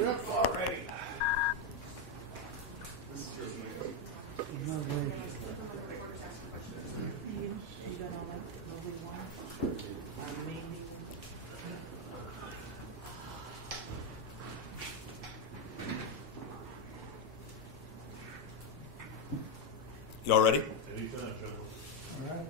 Yep, all right. This is yours, Mike. You all ready? Anytime, All right.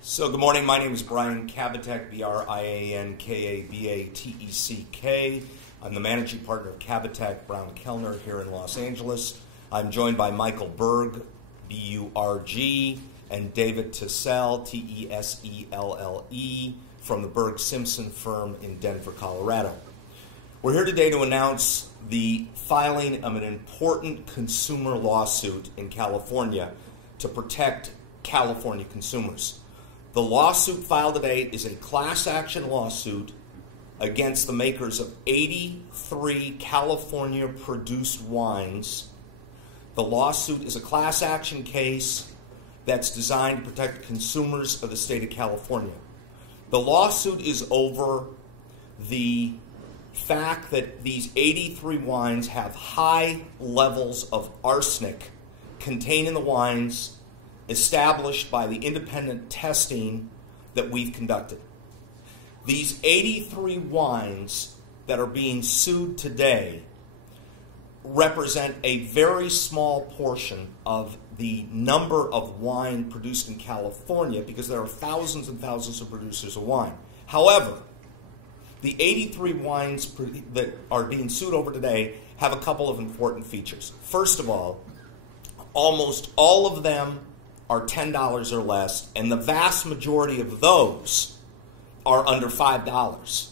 So good morning. My name is Brian Kabateck, Brian Kabateck. I'm the managing partner of Kabateck Brown Kellner here in Los Angeles. I'm joined by Michael Burg, B-U-R-G, and David TeSelle, T-E-S-E-L-L-E, from the Burg Simpson firm in Denver, Colorado. We're here today to announce the filing of an important consumer lawsuit in California to protect California consumers. The lawsuit filed today is a class action lawsuit against the makers of 83 California-produced wines. The lawsuit is a class action case that's designed to protect consumers of the state of California. The lawsuit is over the fact that these 83 wines have high levels of arsenic contained in the wines established by the independent testing that we've conducted. These 83 wines that are being sued today represent a very small portion of the number of wine produced in California because there are thousands and thousands of producers of wine. However, the 83 wines that are being sued over today have a couple of important features. First of all, almost all of them are $10 or less, and the vast majority of those are under $5.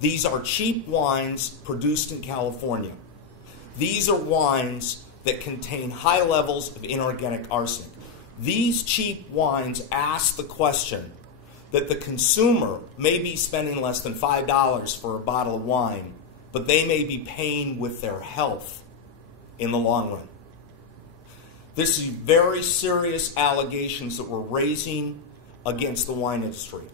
These are cheap wines produced in California. These are wines that contain high levels of inorganic arsenic. These cheap wines ask the question that the consumer may be spending less than $5 for a bottle of wine, but they may be paying with their health in the long run. This is very serious allegations that we're raising against the wine industry.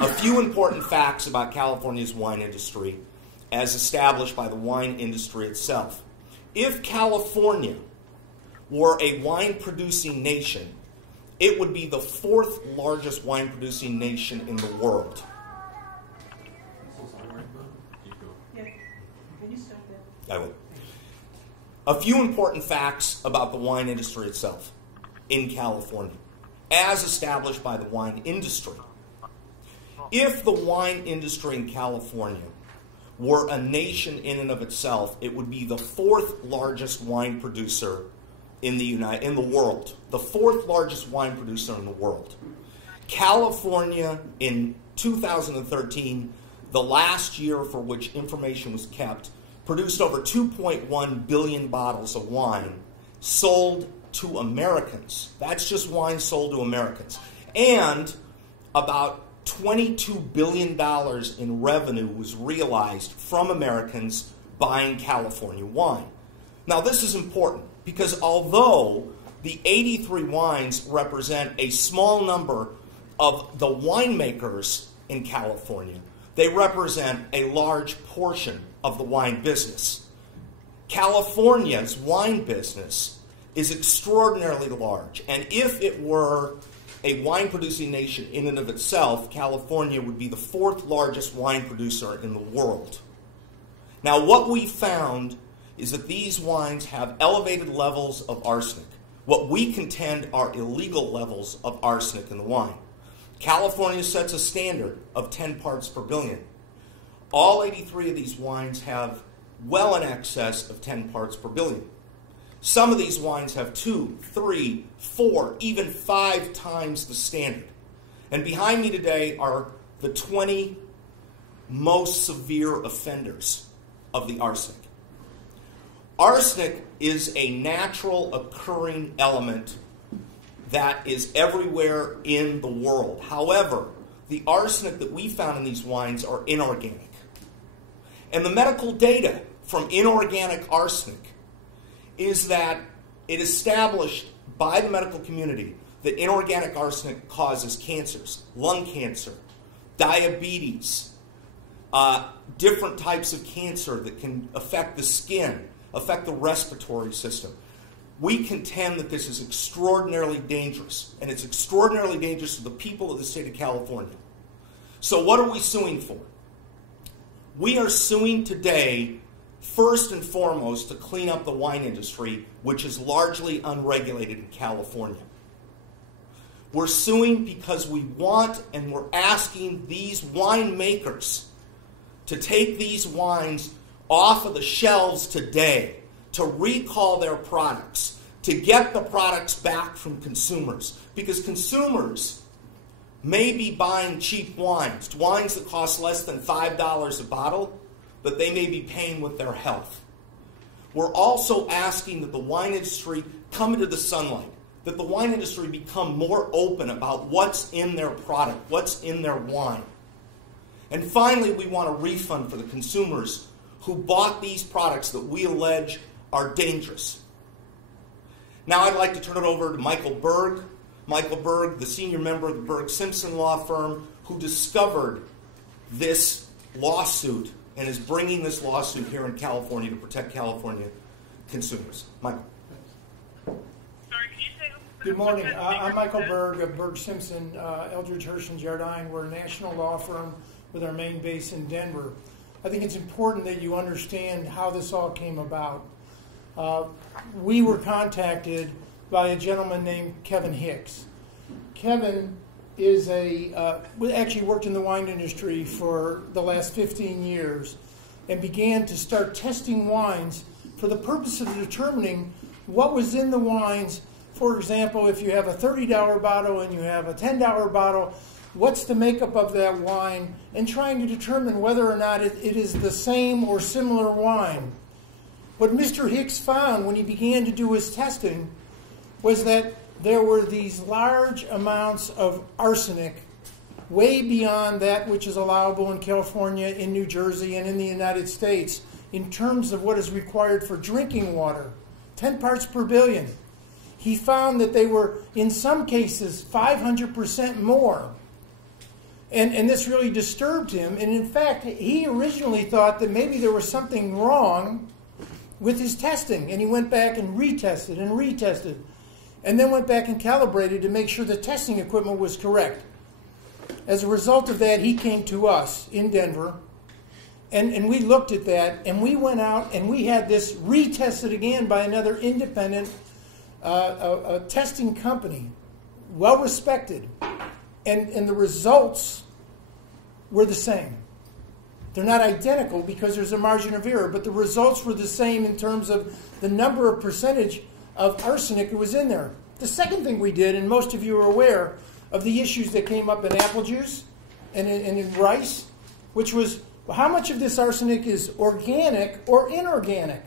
A few important facts about California's wine industry as established by the wine industry itself. If California were a wine-producing nation, it would be the fourth largest wine-producing nation in the world. I will. A few important facts about the wine industry itself in California, as established by the wine industry. If the wine industry in California were a nation in and of itself, it would be the fourth largest wine producer in the world. The fourth largest wine producer in the world. California in 2013, the last year for which information was kept, produced over 2.1 billion bottles of wine sold to Americans. That's just wine sold to Americans. And about $22 billion in revenue was realized from Americans buying California wine. Now, this is important because although the 83 wines represent a small number of the winemakers in California, they represent a large portion of the wine business. California's wine business is extraordinarily large, and if it were a wine-producing nation in and of itself, California would be the fourth largest wine producer in the world. Now, what we found is that these wines have elevated levels of arsenic. What we contend are illegal levels of arsenic in the wine. California sets a standard of 10 parts per billion. All 83 of these wines have well in excess of 10 parts per billion. Some of these wines have 2, 3, 4, even 5 times the standard. And behind me today are the 20 most severe offenders of the arsenic. Arsenic is a natural occurring element that is everywhere in the world. However, the arsenic that we found in these wines are inorganic. And the medical data from inorganic arsenic is that it is established by the medical community that inorganic arsenic causes cancers, lung cancer, diabetes, different types of cancer that can affect the skin, affect the respiratory system. We contend that this is extraordinarily dangerous, and it's extraordinarily dangerous to the people of the state of California. So what are we suing for? We are suing today, first and foremost, to clean up the wine industry, which is largely unregulated in California. We're suing because we want and we're asking these winemakers to take these wines off of the shelves today, to recall their products, to get the products back from consumers. Because consumers may be buying cheap wines, wines that cost less than $5 a bottle, but they may be paying with their health. We're also asking that the wine industry come into the sunlight, that the wine industry become more open about what's in their product, what's in their wine. And finally, we want a refund for the consumers who bought these products that we allege are dangerous. Now I'd like to turn it over to Michael Burg. Michael Burg, the senior member of the Burg Simpson law firm, who discovered this lawsuit and is bringing this lawsuit here in California to protect California consumers. Michael. Good morning. I'm Michael Burg of Burg Simpson, Eldridge, Hirsch, and Jardine. We're a national law firm with our main base in Denver. I think it's important that you understand how this all came about. We were contacted by a gentleman named Kevin Hicks. Kevin is actually worked in the wine industry for the last 15 years and began to start testing wines for the purpose of determining what was in the wines. For example, if you have a $30 bottle and you have a $10 bottle, what's the makeup of that wine, and trying to determine whether or not it is the same or similar wine. What Mr. Hicks found when he began to do his testing was that there were these large amounts of arsenic, way beyond that which is allowable in California, in New Jersey, and in the United States, in terms of what is required for drinking water, 10 parts per billion. He found that they were, in some cases, 500% more. And this really disturbed him. And in fact, he originally thought that maybe there was something wrong with his testing. And he went back and retested and retested. And then went back and calibrated to make sure the testing equipment was correct. As a result of that, he came to us in Denver. And we looked at that. And we went out and we had this retested again by another independent a testing company, well respected, and the results were the same. They're not identical because there's a margin of error, but the results were the same in terms of the number of percentage of arsenic that was in there. The second thing we did, and most of you are aware of the issues that came up in apple juice and in rice, which was how much of this arsenic is organic or inorganic.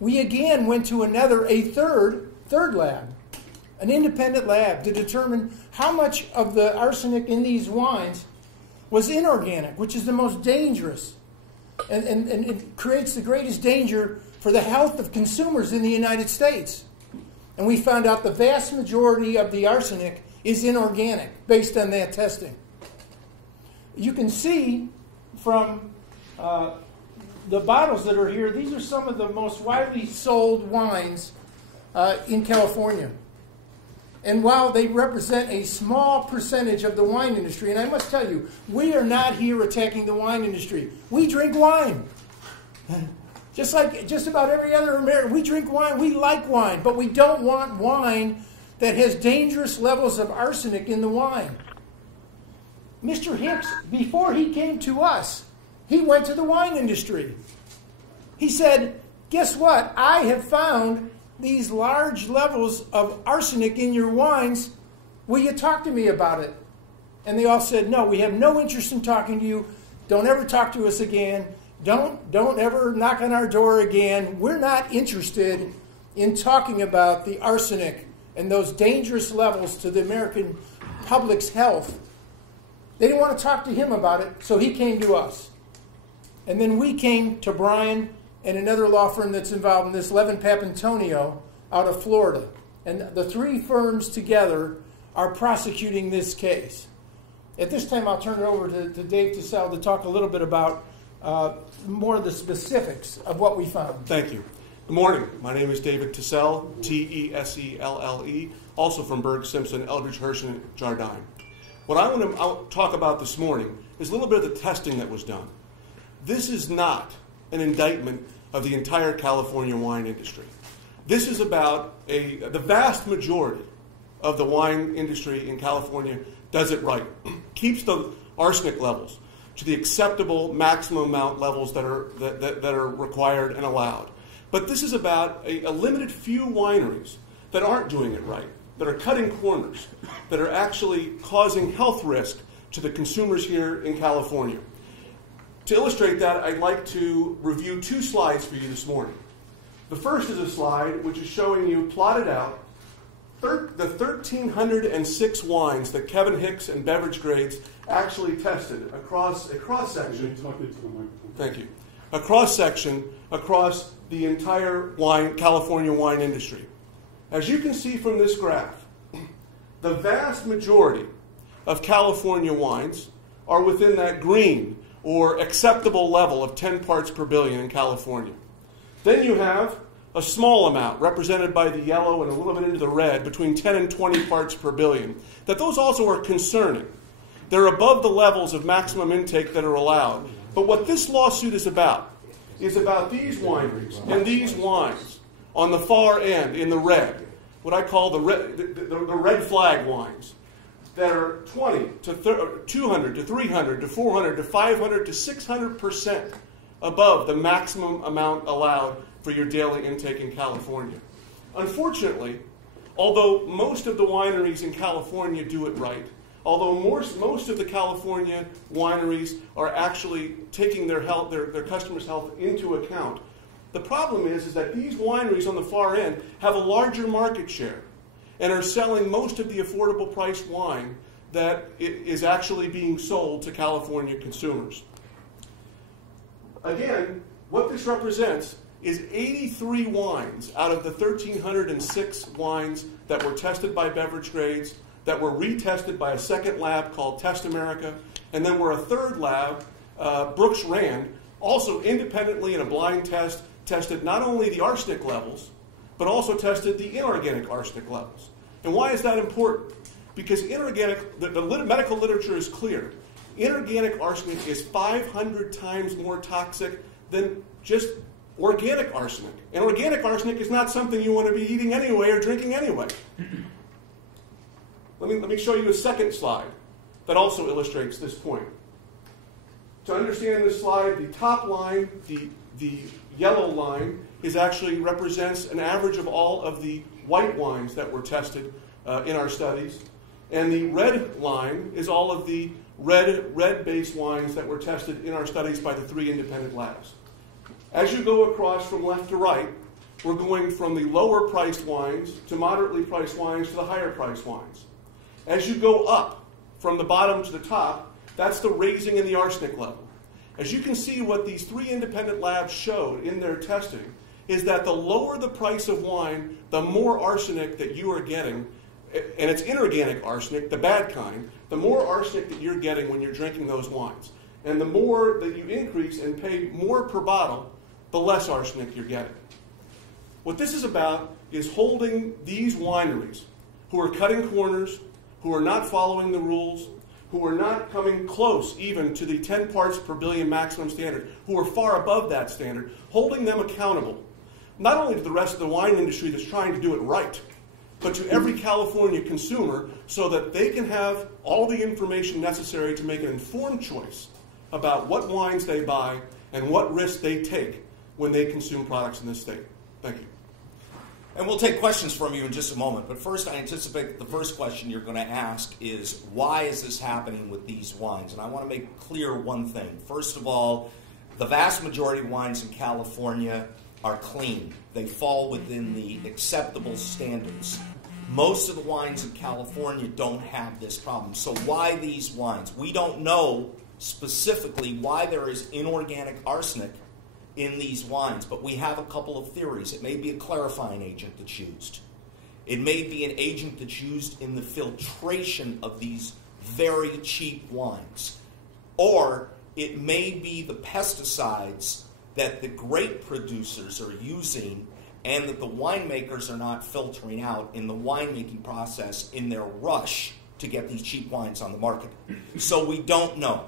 We again went to a third lab, an independent lab, to determine how much of the arsenic in these wines was inorganic, which is the most dangerous. And it creates the greatest danger for the health of consumers in the United States. And we found out the vast majority of the arsenic is inorganic based on that testing. You can see from the bottles that are here, these are some of the most widely sold wines in California. And while they represent a small percentage of the wine industry, and I must tell you, we are not here attacking the wine industry. We drink wine. Just like just about every other American, we drink wine, we like wine, but we don't want wine that has dangerous levels of arsenic in the wine. Mr. Hicks, before he came to us, he went to the wine industry. He said, guess what? I have found these large levels of arsenic in your wines. Will you talk to me about it? And they all said, no, we have no interest in talking to you. Don't ever talk to us again. Don't ever knock on our door again. We're not interested in talking about the arsenic and those dangerous levels to the American public's health. They didn't want to talk to him about it, so he came to us. And then we came to Brian and another law firm that's involved in this, Levin Papantonio, out of Florida. And the three firms together are prosecuting this case. At this time, I'll turn it over to Dave TeSelle to talk a little bit about more of the specifics of what we found. Thank you. Good morning. My name is David TeSelle, T-E-S-E-L-L-E, also from Burg Simpson, Eldridge, Hirsch, and Jardine. What I want to talk about this morning is a little bit of the testing that was done. This is not an indictment of the entire California wine industry. This is about the vast majority of the wine industry in California does it right, keeps the arsenic levels to the acceptable maximum amount levels that are required and allowed. But this is about a limited few wineries that aren't doing it right, that are cutting corners, that are actually causing health risk to the consumers here in California. To illustrate that, I'd like to review two slides for you this morning. The first is a slide which is showing you, plotted out, the 1,306 wines that Kevin Hicks and Beverage Grades actually tested across a cross-section. Thank you. A cross-section across the entire California wine industry. As you can see from this graph, the vast majority of California wines are within that green or acceptable level of 10 parts per billion in California. Then you have a small amount, represented by the yellow and a little bit into the red, between 10 and 20 parts per billion, that those also are concerning. They're above the levels of maximum intake that are allowed. But what this lawsuit is about these wineries and these wines on the far end in the red, what I call the red flag wines, that are 20 to 200 to 300 to 400 to 500 to 600% above the maximum amount allowed for your daily intake in California. Unfortunately, although most of the wineries in California do it right, although most of the California wineries are actually taking their customers' health into account, the problem is that these wineries on the far end have a larger market share and are selling most of the affordable priced wine that is actually being sold to California consumers. Again, what this represents is 83 wines out of the 1,306 wines that were tested by Beverage Grades, that were retested by a second lab called Test America, and then were a third lab, Brooks Rand, also independently in a blind test, tested not only the arsenic levels, but also tested the inorganic arsenic levels. And why is that important? Because inorganic, the medical literature is clear. Inorganic arsenic is 500 times more toxic than just organic arsenic. And organic arsenic is not something you want to be eating anyway or drinking anyway. Let me show you a second slide that also illustrates this point. To understand this slide, the top line, the yellow line, actually represents an average of all of the white wines that were tested in our studies. And the red line is all of the red-based wines that were tested in our studies by the 3 independent labs. As you go across from left to right, we're going from the lower-priced wines to moderately priced wines to the higher-priced wines. As you go up from the bottom to the top, that's the raising in the arsenic level. As you can see, what these 3 independent labs showed in their testing is that the lower the price of wine, the more arsenic that you are getting, and it's inorganic arsenic, the bad kind, the more arsenic that you're getting when you're drinking those wines. And the more that you increase and pay more per bottle, the less arsenic you're getting. What this is about is holding these wineries who are cutting corners, who are not following the rules, who are not coming close even to the 10 parts per billion maximum standard, who are far above that standard, holding them accountable, not only to the rest of the wine industry that's trying to do it right, but to every California consumer so that they can have all the information necessary to make an informed choice about what wines they buy and what risks they take when they consume products in this state. Thank you. And we'll take questions from you in just a moment. But first, I anticipate the first question you're going to ask is, why is this happening with these wines? And I want to make clear one thing. First of all, the vast majority of wines in California are clean. They fall within the acceptable standards. Most of the wines in California don't have this problem. So why these wines? We don't know specifically why there is inorganic arsenic in these wines, but we have a couple of theories. It may be a clarifying agent that's used. It may be an agent that's used in the filtration of these very cheap wines. Or it may be the pesticides that the grape producers are using and that the winemakers are not filtering out in the winemaking process in their rush to get these cheap wines on the market. So we don't know.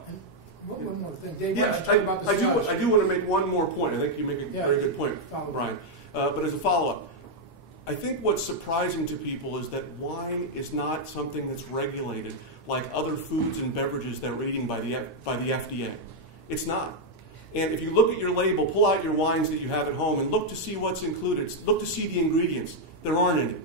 One more thing. Dave, Yeah, I do want to make one more point. I think you make a very good point, Brian. But as a follow-up, I think what's surprising to people is that wine is not something that's regulated like other foods and beverages that are eating by the FDA. It's not. And if you look at your label, pull out your wines that you have at home and look to see what's included. Look to see the ingredients. There aren't any.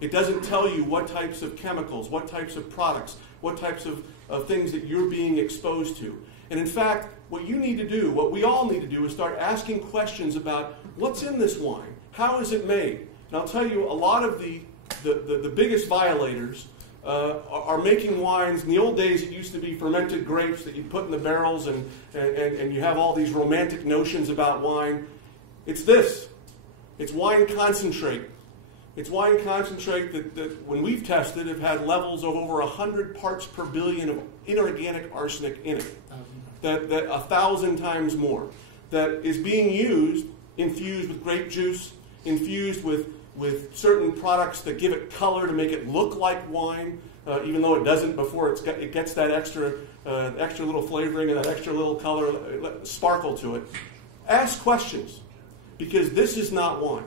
It doesn't tell you what types of chemicals, what types of products, what types of things that you're being exposed to. And in fact, what you need to do, what we all need to do, is start asking questions about what's in this wine, how is it made. And I'll tell you, a lot of the biggest violators are making wines. In the old days, it used to be fermented grapes that you put in the barrels, and you have all these romantic notions about wine. It's this. It's wine concentrate. It's wine concentrate that when we've tested, have had levels of over 100 parts per billion of inorganic arsenic in it. That 1,000 times more. That is being used, infused with grape juice, infused with certain products that give it color to make it look like wine, even though it doesn't before it gets that extra little flavoring and that extra little color, sparkle to it. Ask questions, because this is not wine.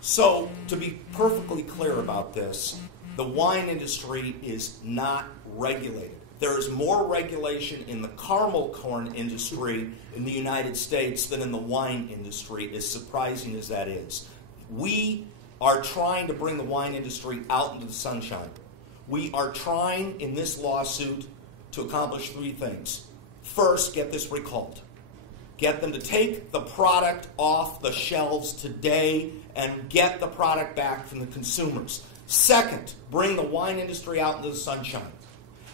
So, to be perfectly clear about this, the wine industry is not regulated. There is more regulation in the caramel corn industry in the United States than in the wine industry, as surprising as that is. We are trying to bring the wine industry out into the sunshine. We are trying, in this lawsuit, to accomplish three things. First, get this recalled. Get them to take the product off the shelves today and get the product back from the consumers. Second, bring the wine industry out into the sunshine.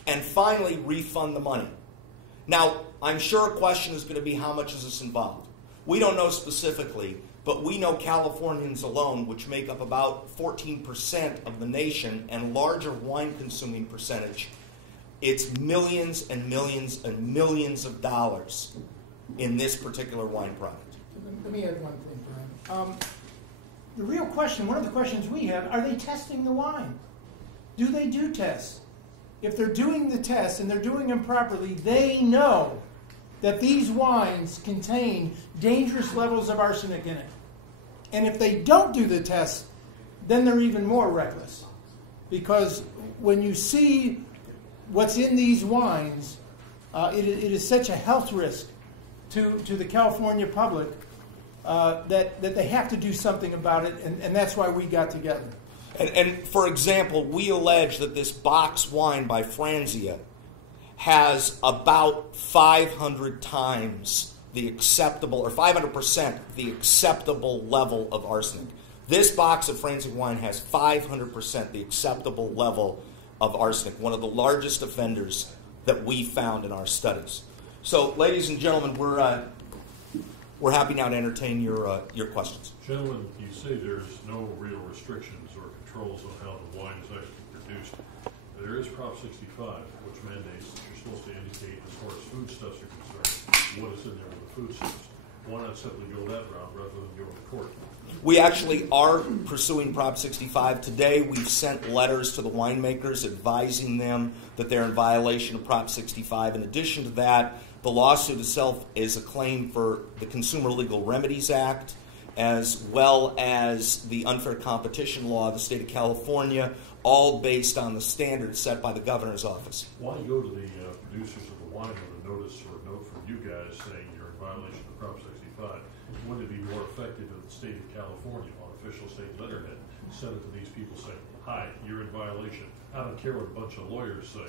And finally, refund the money. Now, I'm sure a question is going to be, how much is this involved? We don't know specifically, but we know Californians alone, which make up about 14% of the nation and larger wine consuming percentage, it's millions and millions and millions of dollars in this particular wine product. Let me add one thing, Brian. The real question, one of the questions we have, are they testing the wine? Do they do tests? If they're doing the tests and they're doing them properly, they know that these wines contain dangerous levels of arsenic in it. And if they don't do the tests, then they're even more reckless. Because when you see what's in these wines, it is such a health risk to the California public that they have to do something about it, and that's why we got together. And for example, we allege that this box wine by Franzia has about 500 times the acceptable, or 500% the acceptable level of arsenic. This box of Franzia wine has 500% the acceptable level of arsenic, one of the largest offenders that we found in our studies. So, ladies and gentlemen, we're happy now to entertain your questions. Gentlemen, you say there's no real restrictions or controls on how the wine is actually produced. There is Prop 65, which mandates that you're supposed to indicate, as far as foodstuffs are concerned, what is in there with the foodstuffs. Why not simply go that route rather than go to court? We actually are pursuing Prop 65. Today we've sent letters to the winemakers advising them that they're in violation of Prop 65. In addition to that, the lawsuit itself is a claim for the Consumer Legal Remedies Act, as well as the unfair competition law of the state of California, all based on the standards set by the governor's office. Why go to the producers of the wine with a notice or a note from you guys saying you're in violation of Prop 65? Wouldn't it be more effective if the state of California, on official state letterhead, sent it to these people saying, hi, you're in violation. I don't care what a bunch of lawyers say.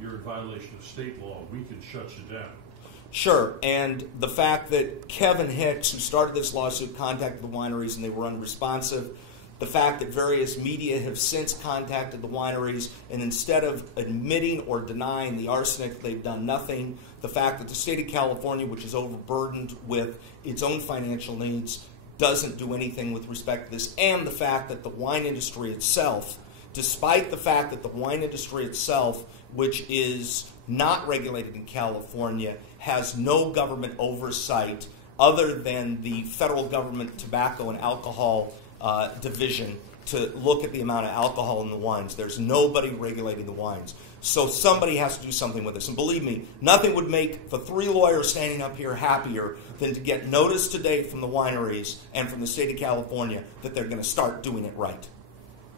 You're in violation of state law. We can shut you down. Sure, and the fact that Kevin Hicks, who started this lawsuit, contacted the wineries and they were unresponsive, the fact that various media have since contacted the wineries and instead of admitting or denying the arsenic, they've done nothing, the fact that the state of California, which is overburdened with its own financial needs, doesn't do anything with respect to this, and the fact that the wine industry itself, despite the fact that the wine industry itself which is not regulated in California, has no government oversight other than the federal government tobacco and alcohol division to look at the amount of alcohol in the wines. There's nobody regulating the wines. So somebody has to do something with this. And believe me, nothing would make the three lawyers standing up here happier than to get notice today from the wineries and from the state of California that they're going to start doing it right.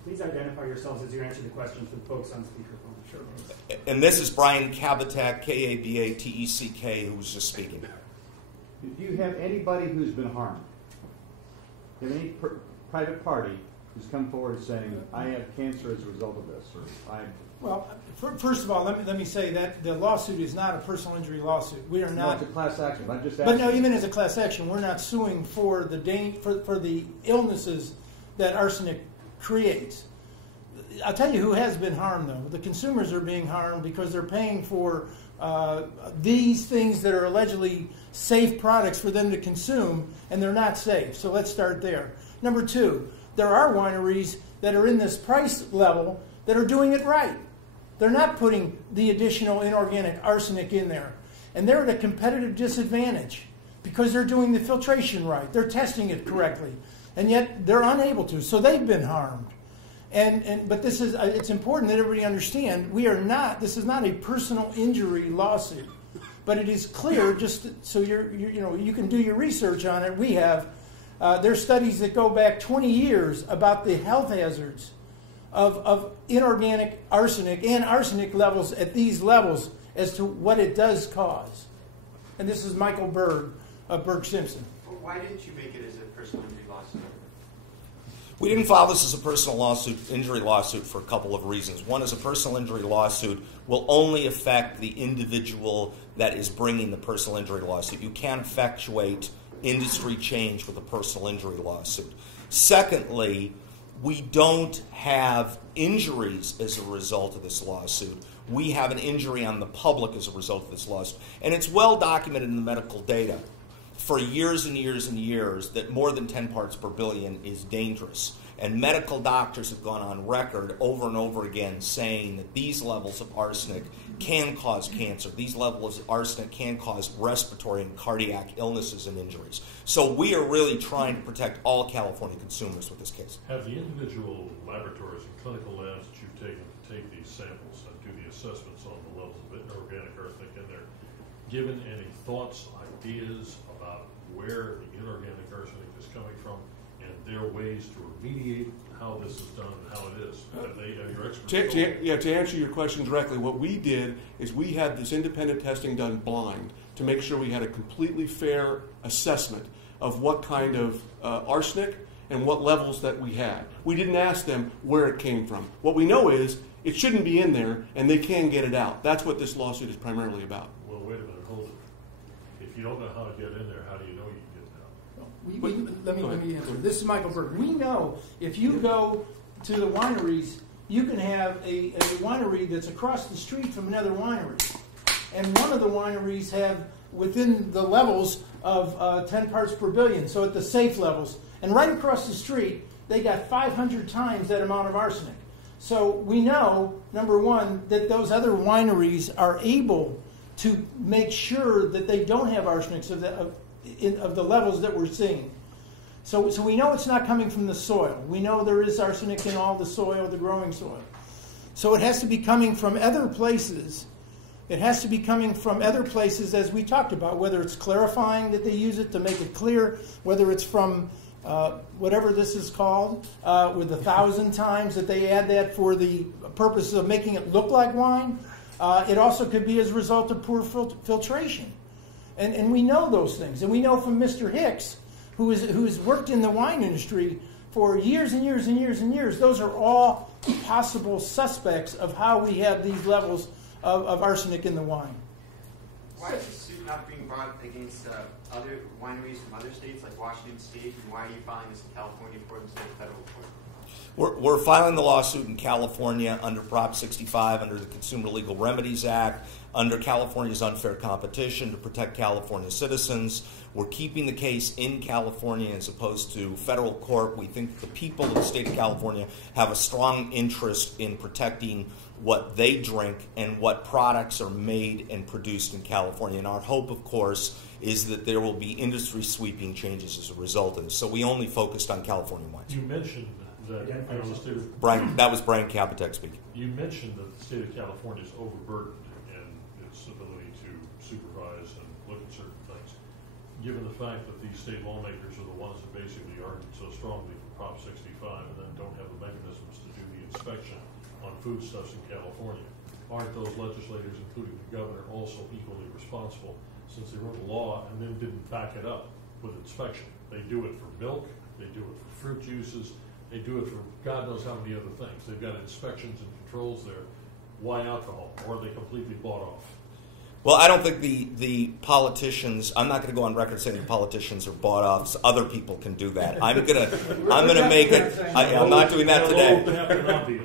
Please identify yourselves as you answer the questions for the folks on speakerphone. Sure. And this is Brian Kabateck, Kabateck, who was just speaking. Do you have anybody who's been harmed? Do you have any private party who's come forward saying, I have cancer as a result of this, or I... Well, first of all, let me say that the lawsuit is not a personal injury lawsuit. We are not. No, it's a class action. I'm just But asking. no, even as a class action, we're not suing for the illnesses that arsenic creates. I'll tell you who has been harmed, though. The consumers are being harmed because they're paying for these things that are allegedly safe products for them to consume, and they're not safe. So let's start there. Number two, there are wineries that are in this price level that are doing it right. They're not putting the additional inorganic arsenic in there. And they're at a competitive disadvantage because they're doing the filtration right. They're testing it correctly. And yet they're unable to. So they've been harmed. But this is it's important that everybody understand this is not a personal injury lawsuit. But it is clear, just so you can do your research on it. We have there's studies that go back 20 years about the health hazards of inorganic arsenic and arsenic levels at these levels as to what it does cause. And this is Michael Burg of Burg Simpson. Well, why didn't you make it as a personal injury lawsuit? We didn't file this as a personal injury lawsuit for a couple of reasons. One is a personal injury lawsuit will only affect the individual that is bringing the personal injury lawsuit. You can't effectuate industry change with a personal injury lawsuit. Secondly, we don't have injuries as a result of this lawsuit. We have an injury on the public as a result of this lawsuit. And it's well documented in the medical data for years and years and years that more than 10 parts per billion is dangerous. And medical doctors have gone on record over and over again saying that these levels of arsenic can cause cancer. These levels of arsenic can cause respiratory and cardiac illnesses and injuries. So we are really trying to protect all California consumers with this case. Have the individual laboratories and clinical labs that you've taken to take these samples and do the assessments on the levels of inorganic arsenic in there, given any thoughts, ideas about where the inorganic arsenic is coming from and their ways to remediate how this is done and how it is? Have your experts To answer your question directly, what we did is we had this independent testing done blind to make sure we had a completely fair assessment of what kind of arsenic and what levels that we had. We didn't ask them where it came from. What we know is it shouldn't be in there and they can get it out. That's what this lawsuit is primarily about. Well, wait a minute, hold it. If you don't know how to get in there, how do you know you can get it out? Let me answer. This is Michael Burg. We know if you go to the wineries, you can have a winery that's across the street from another winery. And one of the wineries have within the levels of 10 parts per billion, so at the safe levels. And right across the street, they got 500 times that amount of arsenic. So we know, number one, that those other wineries are able to make sure that they don't have arsenic of the levels that we're seeing. So we know it's not coming from the soil. We know there is arsenic in all the soil, the growing soil. So it has to be coming from other places. It has to be coming from other places, as we talked about, whether it's clarifying that they use it to make it clear, whether it's from whatever this is called, with 1,000 times that they add that for the purpose of making it look like wine. It also could be as a result of poor filtration. And we know those things. And we know from Mr. Hicks, who has worked in the wine industry for years and years and years and years, those are all possible suspects of how we have these levels of arsenic in the wine. Why is this suit not being brought against other wineries from other states like Washington State, and why are you filing this in California court instead of federal court? We're filing the lawsuit in California under Prop 65, under the Consumer Legal Remedies Act, under California's unfair competition to protect California citizens. We're keeping the case in California as opposed to federal court. We think the people of the state of California have a strong interest in protecting what they drink and what products are made and produced in California. And our hope, of course, is that there will be industry-sweeping changes as a result of this. So we only focused on California wines. You mentioned that the state of That was Brian Kabateck speaking. You mentioned that the state of California is overburdened in its ability to supervise and look at certain things. Given the fact that these state lawmakers are the ones that basically argued so strongly for Prop 65 and then don't have the mechanisms to do the inspection on foodstuffs in California, aren't those legislators, including the governor, also equally responsible since they wrote a law and then didn't back it up with inspection? They do it for milk, they do it for fruit juices, they do it for God knows how many other things. They've got inspections and controls there. Why alcohol? Or are they completely bought off? Well, I don't think the politicians. I'm not going to go on record saying the politicians are bought off. So other people can do that. I'm gonna make it. I'm not doing that today.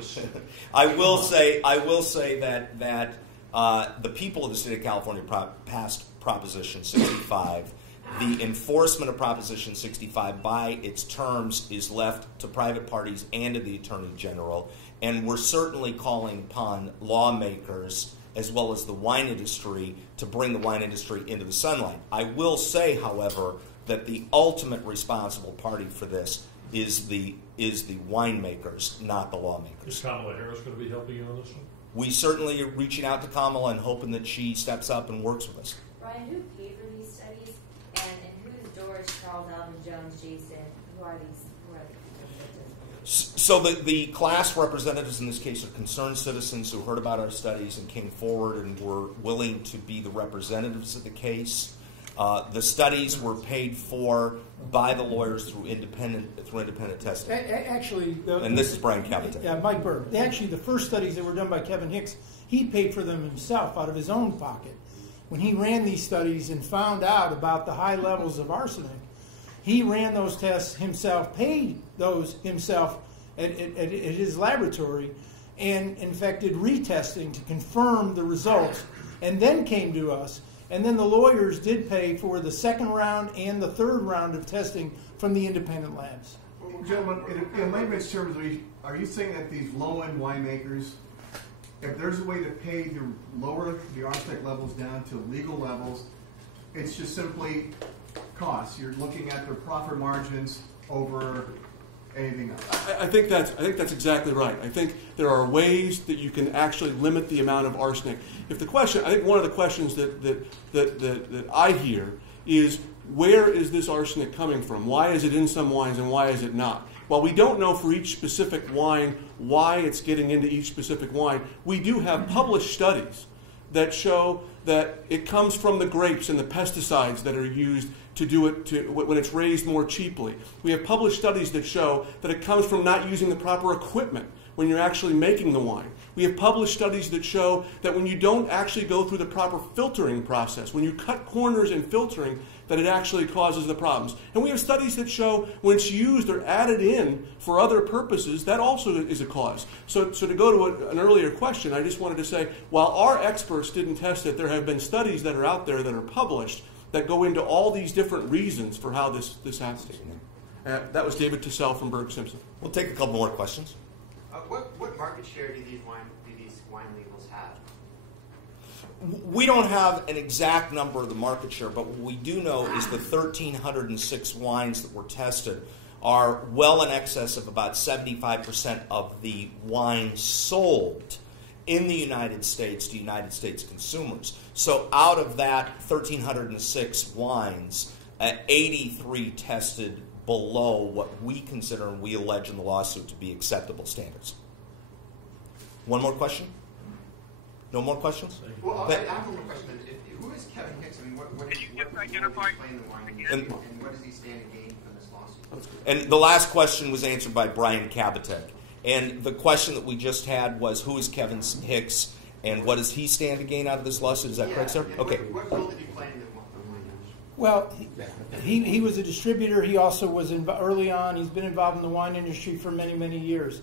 I will say that the people of the state of California passed Proposition 65. The enforcement of Proposition 65 by its terms is left to private parties and to the Attorney General, and we're certainly calling upon lawmakers as well as the wine industry to bring the wine industry into the sunlight. I will say, however, that the ultimate responsible party for this is the winemakers, not the lawmakers. Is Kamala Harris going to be helping you on this one? We certainly are reaching out to Kamala and hoping that she steps up and works with us. Brian, who paid for these studies, and whose doors Charles Alvin Jones, Jason? Who are these? So the class representatives in this case are concerned citizens who heard about our studies and came forward and were willing to be the representatives of the case. The studies were paid for by the lawyers through independent testing. Actually, and this is Brian Kabateck. Yeah, Mike Burg. Actually, the first studies that were done by Kevin Hicks, he paid for them himself out of his own pocket. When he ran these studies and found out about the high levels of arsenic, he ran those tests himself, paid those himself at his laboratory, and in fact did retesting to confirm the results, and then came to us. And then the lawyers did pay for the second round and the third round of testing from the independent labs. Well, gentlemen, in layman's terms, are you saying that these low-end winemakers, if there's a way to pay to lower the arsenic levels down to legal levels, it's just simply costs? You're looking at their profit margins over anything else. I think that's exactly right. I think there are ways that you can actually limit the amount of arsenic. I think one of the questions that I hear is, where is this arsenic coming from? Why is it in some wines and why is it not? While we don't know for each specific wine why it's getting into each specific wine, we do have published studies that show that it comes from the grapes and the pesticides that are used to do it when it's raised more cheaply. We have published studies that show that it comes from not using the proper equipment when you're actually making the wine. We have published studies that show that when you don't actually go through the proper filtering process, when you cut corners in filtering, that it actually causes the problems. And we have studies that show when it's used or added in for other purposes, that also is a cause. So to go to an earlier question, I just wanted to say, while our experts didn't test it, there have been studies that are out there that are published that go into all these different reasons for how this happens. That was David TeSelle from Burg Simpson. We'll take a couple more questions. What market share do these wine labels have? We don't have an exact number of the market share, but what we do know is the 1,306 wines that were tested are well in excess of about 75% of the wine sold in the United States to United States consumers. So out of that 1,306 wines, 83 tested below what we consider and we allege in the lawsuit to be acceptable standards. One more question? No more questions? Well, I have one more question. Who is Kevin Hicks? I mean, what does he explain the wine and what does he stand to gain from this lawsuit? And the last question was answered by Brian Kabateck. And the question that we just had was, who is Kevin Hicks and what does he stand to gain out of this lawsuit? Is that correct, sir? Okay. What role did he play in the wine industry? Well, he was a distributor. He also was early on. He's been involved in the wine industry for many, many years.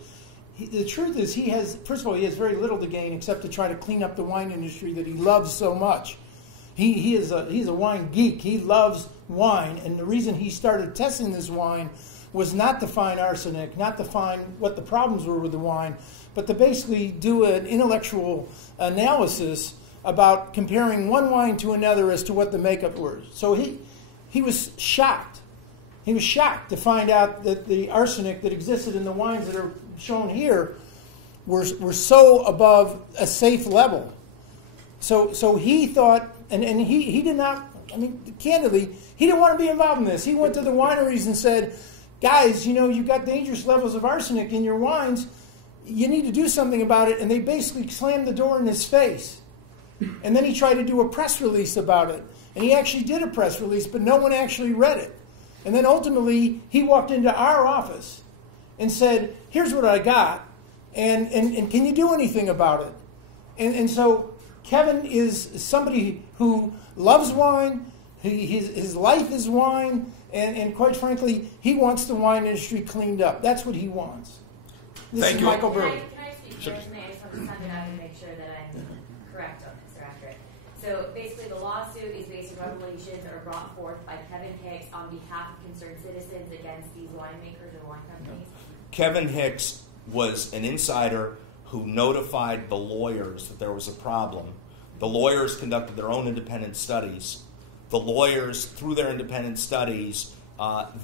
The truth is, first of all, he has very little to gain except to try to clean up the wine industry that he loves so much. He's a wine geek. He loves wine, and the reason he started testing this wine was not to find arsenic, not to find what the problems were with the wine, but to basically do an intellectual analysis about comparing one wine to another as to what the makeup was. So he was shocked. He was shocked to find out that the arsenic that existed in the wines that are shown here were so above a safe level. So he thought, and he did not, I mean, candidly, he didn't want to be involved in this. He went to the wineries and said, guys, you've got dangerous levels of arsenic in your wines. You need to do something about it. And they basically slammed the door in his face. And then he tried to do a press release about it. And he actually did a press release, but no one actually read it. And then ultimately, he walked into our office and said, here's what I got, and can you do anything about it? And so Kevin is somebody who loves wine. His life is wine, and quite frankly, he wants the wine industry cleaned up. That's what he wants. This is Michael Burg. Can I speak to this? I just want to sum it up and make sure that I'm correct on this or accurate. So basically, the lawsuit is based on revelations that are brought forth by Kevin Hicks on behalf of concerned citizens against these winemakers or wine companies. Kevin Hicks was an insider who notified the lawyers that there was a problem. The lawyers conducted their own independent studies. The lawyers, through their independent studies,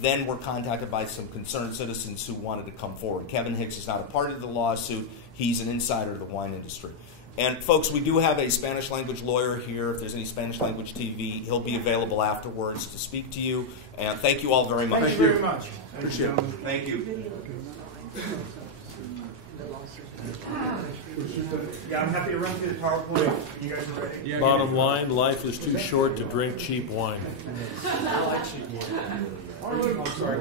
then were contacted by some concerned citizens who wanted to come forward. Kevin Hicks is not a party to the lawsuit. He's an insider of the wine industry. And folks, we do have a Spanish language lawyer here. If there's any Spanish language TV, he'll be available afterwards to speak to you. And thank you all very much. Thank you very much. Appreciate it. Thank you. Yeah, I'm happy to run through the PowerPoint. You guys are ready? Bottom line, life is too short to drink cheap wine. I'm sorry.